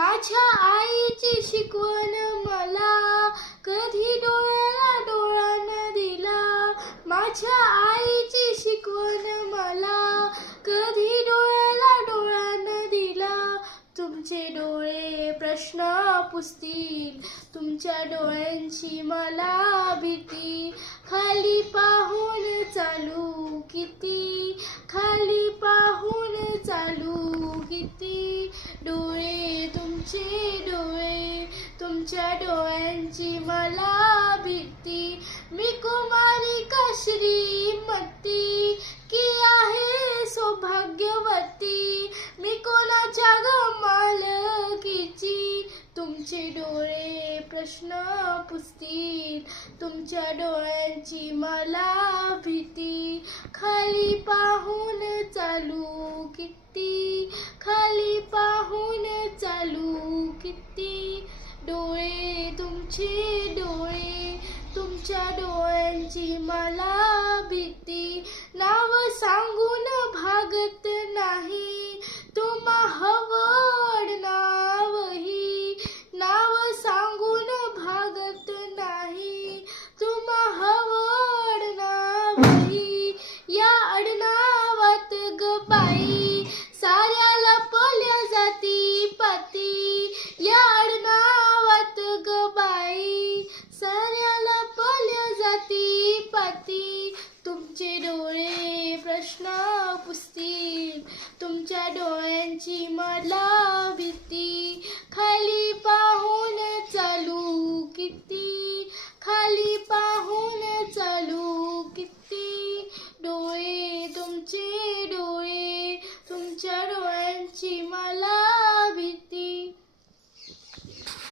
माझ्या आईची शिकवण मला कधी डोळ्याला डोळा न दिला? माझ्या आईची शिकवण मला कधी डोळ्याला डोळा न दिला? तुमचे डोळे प्रश्न पुसतील तुमच्या डोळ्यांची मला भीती. खाली पाहून चालू किती? खाली पाहून तुमच्या डोळ्यांची मला भीती. मी कुमारी श्रीमती की आहे सौभाग्यवती? मी कोणाच्या गमालकीची मालकीची तुमचे डोळे प्रश्न पुसतील. तुमच्या डोळ्यांची मला भीती. खाली पाहून चालू किती? खाली पाहून चालू किती? डोळे तुमचे डोळे तुमच्या डोळ्यांची मला भीती. नाव सांगून भागत नाही तुम्हा हवड नावही. नाव सांगून भागत नाही तुम्हा हवड नावही. पती पती पाती तुमचे डोळे प्रश्न पुसतील. तुमच्या डोळ्यांची मला भीती. खाली पाहून चालू किती? खाली पाहून चालू किती? डोळे तुमचे डोळे. तुमच्या डोळ्यांची मला